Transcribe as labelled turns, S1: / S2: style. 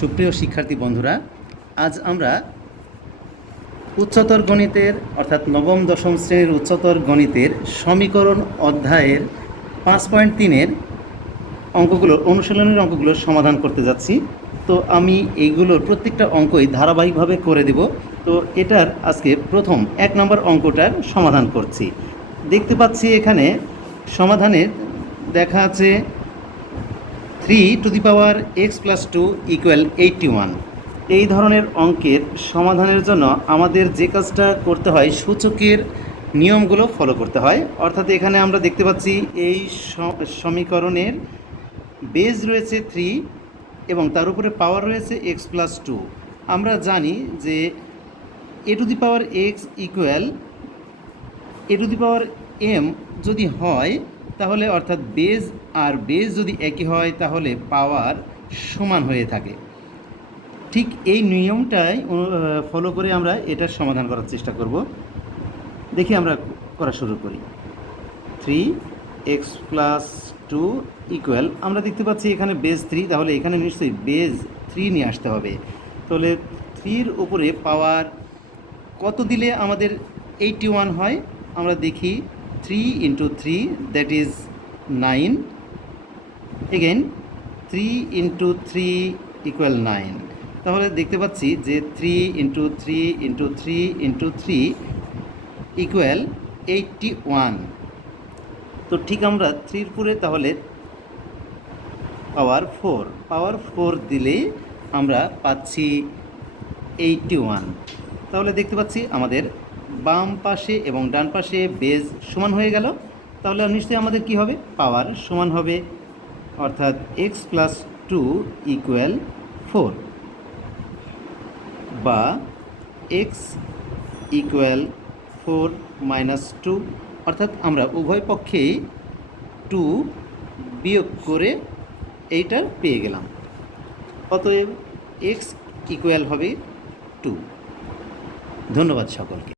S1: সুপ্রিয় শিক্ষার্থী বন্ধুরা, আজ আমরা উচ্চতর গণিতের, অর্থাৎ নবম, দশম শ্রেণির উচ্চতর গণিতের সমীকরণ অধ্যায়ের পাঁচ পয়েন্ট তিনের অঙ্কগুলো, অনুশীলনের অঙ্কগুলোর সমাধান করতে যাচ্ছি। তো আমি এইগুলোর প্রত্যেকটা অঙ্কই ধারাবাহিকভাবে করে দেব। তো এটার আজকে প্রথম এক নম্বর অঙ্কটার সমাধান করছি। দেখতে পাচ্ছি এখানে সমাধানের দেখা আছে three to the power x plus two equal eighty one. এই ধরনের অঙ্কের সমাধানের জন্য আমাদের যে কাজটা করতে হয়, সূচকের নিয়মগুলো ফলো করতে হয়। অর্থাৎ এখানে আমরা দেখতে পাচ্ছি এই সমীকরণের বেজ রয়েছে থ্রি এবং তার উপরে পাওয়ার রয়েছে এক্স প্লাস টু আমরা জানি যে a to the power x equal a to the power m যদি হয় তাহলে অর্থাৎ বেজ আর বেজ যদি একই হয়, তাহলে পাওয়ার সমান হয়ে থাকে। ঠিক এই নিয়মটাই ফলো করে আমরা এটার সমাধান করার চেষ্টা করব। দেখি আমরা করা শুরু করি। Three x plus two equal আমরা দেখতে পাচ্ছি এখানে বেজ থ্রি তাহলে এখানে নিশ্চয়ই বেজ থ্রি নিয়ে আসতে হবে। তাহলে থ্রির উপরে পাওয়ার কত দিলে আমাদের এইটটি ওয়ান হয়? আমরা দেখি three into three that is nine again three into three equal nine তাহলে দেখতে পাচ্ছি যে three into three into three into three equal eighty one তো ঠিক আমরা থ্রির পুরে তাহলে পাওয়ার ফোর পাওয়ার ফোর দিলেই আমরা পাচ্ছি এইটটি ওয়ান তাহলে দেখতে পাচ্ছি আমাদের বাম পাশে এবং ডান পাশে বেজ সমান হয়ে গেল। তাহলে নিশ্চয়ই আমাদের কি হবে? পাওয়ার সমান হবে অর্থাৎ x plus two equal four বা x equal four minus two অর্থাৎ আমরা উভয় পক্ষেই টু বিয়োগ করে এইটা পেয়ে গেলাম। অতএব এক্স ইকুয়াল হবে টু ধন্যবাদ সকলকে।